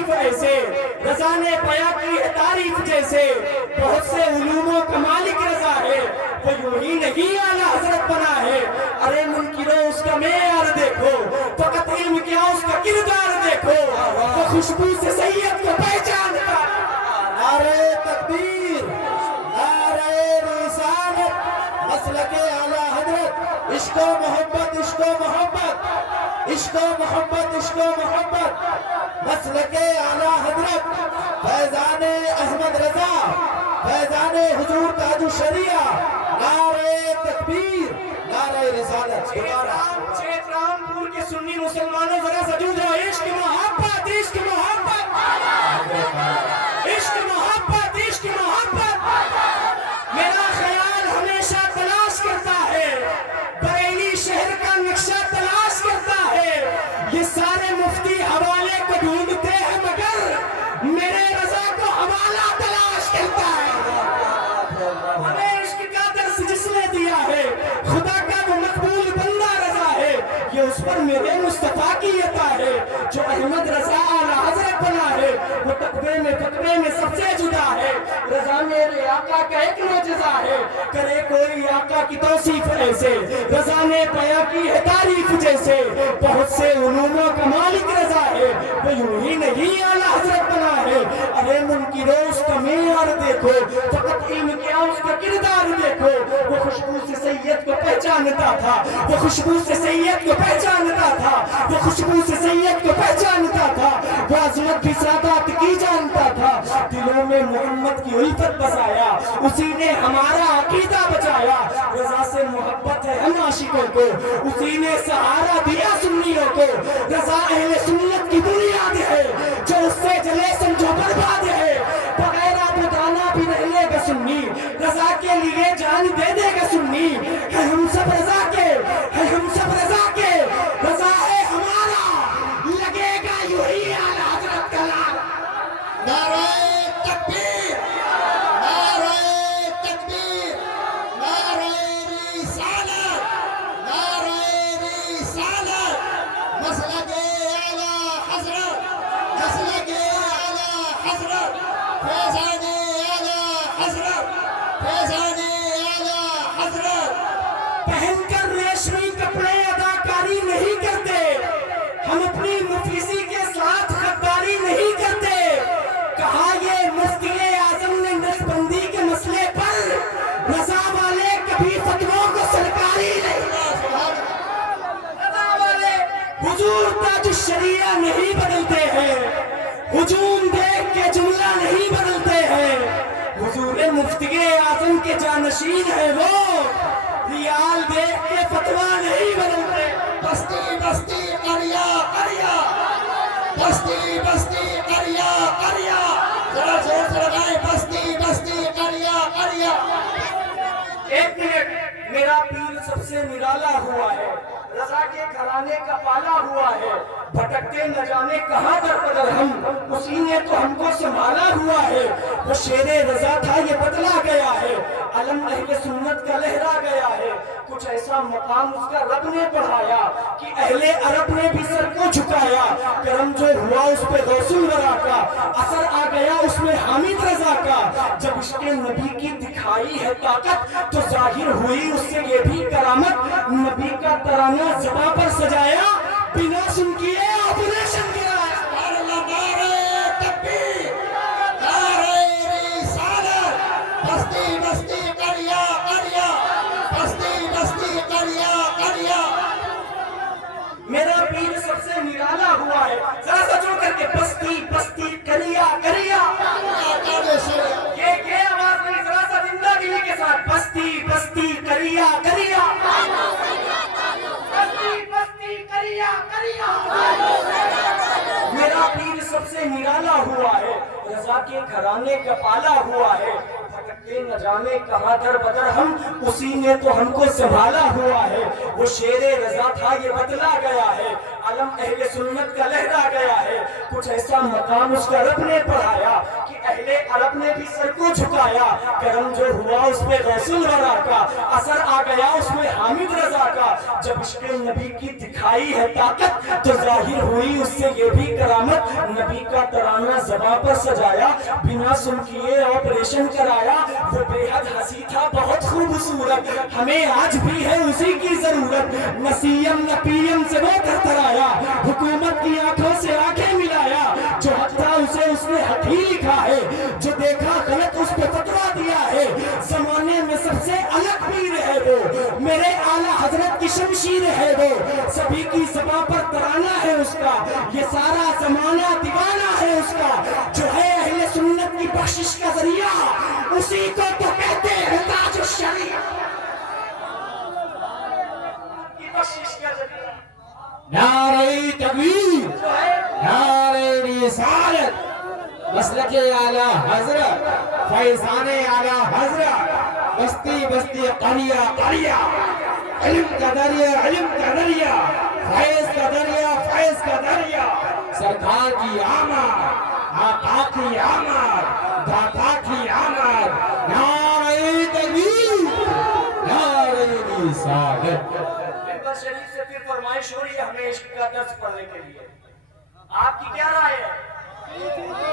توصیف ایسے رضا نے بیاں کی ہے تعریف جیسے بہت سے علوموں کا مالک رضا ہے وہ یوں ہی نہیں اعلیٰ حضرت بنا ہے ارے منکرو اس کا معیار دیکھو فقط علم کیا اس کا کردار دیکھو وہ خوشبو سے سید کو پہچانتا نعرہ تکبیر نعرہ رسالت مسلک اعلیٰ حضرت عشق و محبت عشق و محبت عشق و محبت عشق و محبت مسلک اعلیٰ حضرت فیضان احمد رضا فیضان حضور تاج الشریعہ نعرہ تکبیر نعرہ رسالت چیت رامپور کے سنی مسلمانوں ذرا سجود ہو عشق محبت عشق محبت عشق محبت عشق محبت میرا خیال ہمیشہ تلاش کرتا ہے بریلی شہر کا نقشہ تلاش کرتا ہے یہ سارے مفتی حوالے کو ڈھونڈتے ہیں مگر میرے رضا کو حوالہ تلاش کرتا ہے ہمیں عشق کا درس جس نے دیا ہے خدا کا وہ مقبول بندہ رضا ہے یہ اس پر میرے مصطفیٰ کی عطا ہے جو احمد رضا اعلیٰ حضرت بنا ہے وہ تقوی میں فقوے میں سب سے جدا ہے رضا میرے آقا کا ایک معجزہ ہے کرے کوئی آقا کی توصیف ایسے رضا نے بیاں کی ہے تعریف جیسے بہت سے علوموں کا مالک رضا ہے وہ یوں ہی نہیں اعلیٰ حضرت بنا ہے ارے منکرو اس کا معیار دیکھو فقط علم کیا اس کا کردار دیکھو وہ خوشبو سے سید کو پہچانتا تھا وہ خوشبو سے سید کو پہچانتا تھا وہ خوشبو سے سید کو پہچانتا تھا وہ عظمت بھی سادات کی جانتا تھا دلوں میں محمد کی الفت بسایا اسی نے ہمارا عقیدہ بچایا رضا سے محبت ہے ہم عاشقوں کو اسی نے سہارا دیا سنیوں کو رضا اہل سنت کی بنیاد ہے جو اس سے جلے سمجھو برباد ہے بغیر آب دانا بھی رہ لے گا سنی رضا کے لیے جان دے دے گا سنی ہے ہم سب رضا کے ہے ہم سب رضا کے رضا ہے ہمارا لگے گا یوں ہی اعلیٰ حضرت کا لال نعرہ تکبیر نعرہ تکبیر نعرہ رسالت نعرہ رسالت مسلک اعلیٰ حضرت مسلک اعلیٰ حضرت فیضان اعلیٰ حضرت فیضان اعلیٰ حضرت پہن کر ریشمی کپڑے اداکاری نہیں کرتے ہم اپنی مفلسی کے ساتھ غداری نہیں کرتے کہا یہ مفتی اعظم نے نسبندی کے مسئلے پر رضا والے کبھی فتووں کو سرکاری نہیں رضا والے حضور تاج الشریعہ نہیں بدلتے ہیں ہجوم دیکھ کے جملہ نہیں بدلتے ہیں حضور مفتی اعظم کے جانشین ہے وہ ریال دیکھ کے فتویٰ نہیں بدلتے بستی بستی قریا قریا بستی بستی قریا قریا ذرا زور سے لگائیں بستی بستی قریا قریا ایک منٹ میرا پیر سب سے نرالا ہوا ہے رضا کے گھرانے کا پالا ہوا ہے بھٹکتے نہ جانے کہاں در بدر ہم اسی نے تو ہم کو سنبھالا ہوا ہے وہ شیر رضا تھا یہ بدلا گیا ہے علم اہل سنت کا لہرا گیا ہے کچھ ایسا مقام اس کا رب نے بڑھایا کہ اہل عرب نے بھی سر کو جھکایا کرم جو ہوا اس پہ غوث الورا کا اثر آ گیا اس میں حامد رضا کا جب عشق نبی کی دکھائی ہے طاقت تو ظاہر ہوئی اس سے یہ بھی کرامت نبی کا ترانہ زباں پر سجایا بنا سن کیے آپریشن کرایا نعرہ تکبیر نعرہ رسالت بستی بستی قریا قریا بستی بستی قریا قریا میرا پیر سب سے نرالا ہوا ہے ذرا سجو کر کے بستی بستی کریا کریا یہ آواز نہیں ذرا سا زندگی کے ساتھ بستی بستی کریا کریا بستی بستی کریا کریا میرا پیر سب سے نرالا ہوا ہے رضا کے گھرانے کا پالا ہوا ہے بھٹکتے نہ جانے کہاں در بدر ہم اسی نے تو ہم کو سنبھالا ہوا ہے وہ شیر رضا تھا یہ بدلا گیا ہے علم اہل سنت کا لہرا گیا ہے کچھ ایسا مقام اس کا رب نے پڑھایا کہ اہل عرب نے بھی سر کو جھکایا، کرم جو ہوا اس پہ غوث الورا کا، اثر آ گیا اس میں حامد رضا کا، جب عشق نبی کی دکھائی ہے طاقت تو ظاہر ہوئی اس سے یہ بھی کرامت، نبی کا ترانہ زباں پر سجایا، بنا سن کیے آپریشن کرایا، وہ بے حد ہنسی تھا بہت خوبصورت، ہمیں آج بھی ہے اسی کی ضرورت، نہ سی ایم نہ پی ایم سے وہ ترترایا، حکومت کی آنکھوں سے آنکھیں ملایا، جو حق تھا اسے اس نے حق ہی لکھا ہے، جو دیکھا غلط اس پہ فتویٰ دیا ہے، زمانے میں سب سے الگ پیر ہے وہ، میرے اعلیٰ حضرت کی شمشیر ہے وہ، سبھی کی زباں پر ترانہ ہے اس کا، یہ سارا زمانہ دیوانہ ہے اس کا، جو ہے اہل سنت کی بخشش کا ذریعہ، اسی کو تو کہتے ہیں تاج الشریعہ، کی بخشش کا ذریعہ، نعرہ تکبیر، نعرہ رسالت، مسلک اعلیٰ حضرت، فیضان اعلیٰ حضرت، بستی بستی قریہ قریہ، علم کا دریا علم کا دریا، فیض کا دریا فیض کا دریا، سرکار کی آمد، آقا کی آمد، داتا کی آمد، نعرہ تکبیر، نعرہ رسالت۔ ممبر شریف سے پھر فرمائش ہو رہی ہے ہمیں عشق کا درس پڑھنے کے لیے، آپ کی کیا رائے ہے؟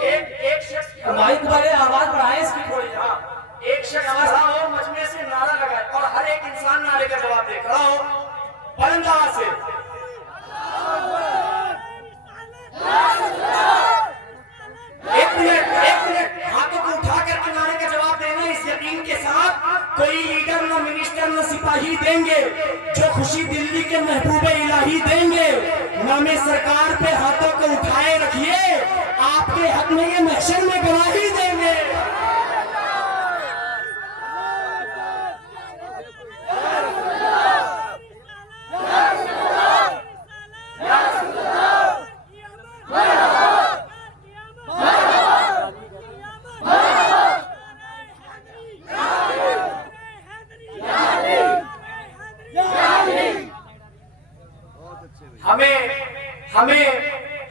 ایک شخص مائک والے آواز بڑھائیں اس کی تھوڑی، ہاں ایک شخص کھڑا ہو مجمع سے نعرہ لگائے اور ہر ایک انسان نعرے کا جواب دے، کھڑا ہو بلند آواز سے، ایک منٹ ہاتھوں کو اٹھا کر کے نعرے کا جواب دینا اس یقین کے ساتھ کوئی لیڈر نہ منسٹر نہ سپاہی دیں گے، جو خوشی دلی کے محبوب الہی دیں گے، نام سرکار پہ ہاتھوں کو اٹھائے رکھیے، آپ کے حق میں یہ محشر میں گواہی دیں گے۔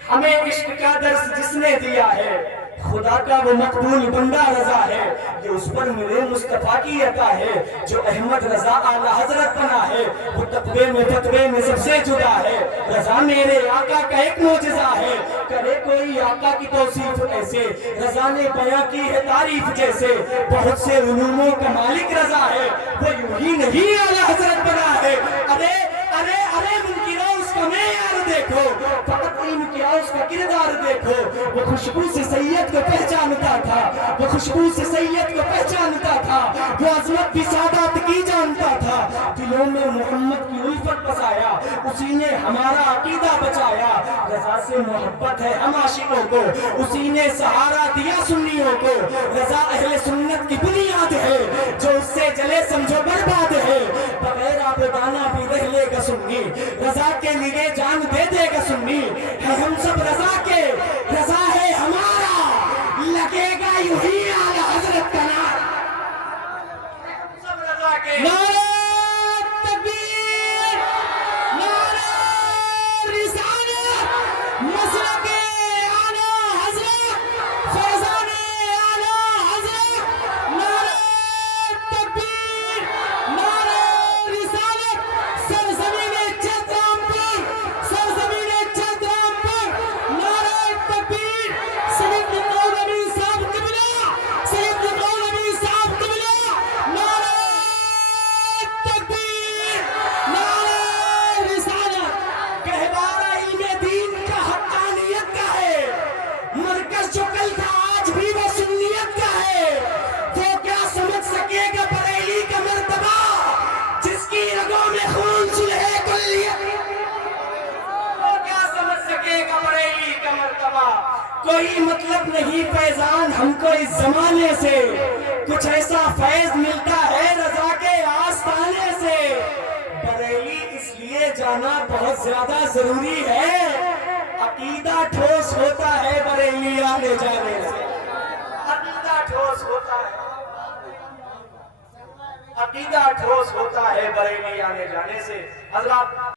ہمیں عشق کا درس جس نے دیا ہے، خدا کا وہ مقبول بندہ رضا ہے، یہ اس پر میرے مصطفیٰ کی عطا ہے، جو احمد رضا اعلیٰ حضرت بنا ہے، وہ تقوی میں فتوے میں سب سے جدا ہے، رضا میرے آقا کا ایک معجزہ ہے، کرے کوئی آقا کی توصیف ایسے، رضا نے بیاں کی ہے تعریف جیسے، بہت سے علوموں کا مالک رضا ہے، وہ یوں ہی نہیں اعلیٰ حضرت بنا ہے، ارے منکروں اس کا معیار دیکھو، فقط علم کیا اس کا کردار دیکھو، وہ خوشبو سے سید کو پہچانتا تھا، وہ خوشبو سے سید کو پہچانتا تھا، وہ عظمت بھی سادات کی جانتا تھا، دلوں میں محمد کی الفت بسایا، اسی نے ہمارا عقیدہ بچایا، رضا سے محبت ہے ہم عاشقوں کو، اسی نے سہارا دیا سنیوں کو، رضا اہل سنت کی بنیاد ہے، جو اس سے جلے سمجھو برباد ہے، بغیر عابدانہ بھی رہ لے گا سنی، رضا کے لیے جان دے دے گا سنی، ہے ہم سب رضا کے، رضا ہے ہمارا، لگے گا یوں ہی اعلیٰ حضرت کا نعرہ، ہم سب رضا کے، نعرہ تکبیر، نعرہ رسالت، مسلک اعلیٰ حضرت، فیضان اعلیٰ حضرت، نعرہ تکبیر، نعرہ رسالت، سرزمین چترامپور، سرزمین چترامپور، نعرہ تکبیر، سید مولوی صاحب قبلہ، سید مولوی صاحب قبلہ، نعرہ تکبیر، نعرہ رسالت، گہوارہ علم دین کا حقانیت کا ہے، مرکز جو کل تھا آج بھی وہ سنیت کا ہے، وہ کیا سمجھ سکے گا بریلی کا مرتبہ، جس کی رگوں میں خون صلح کلیت، وہ کیا سمجھ سکے گا بریلی کا مرتبہ، کوئی مطلب نہیں فیضان ہم کو اس زمانے سے، کچھ ایسا فیض ملتا ہے رضا کے آستانے سے، بریلی اس لیے جانا بہت زیادہ ضروری ہے، عقیدہ ٹھوس ہوتا ہے بریلی آنے جانے سے، عقیدہ ٹھوس ہوتا ہے، عقیدہ ٹھوس ہوتا ہے بریلی آنے جانے سے، حضرات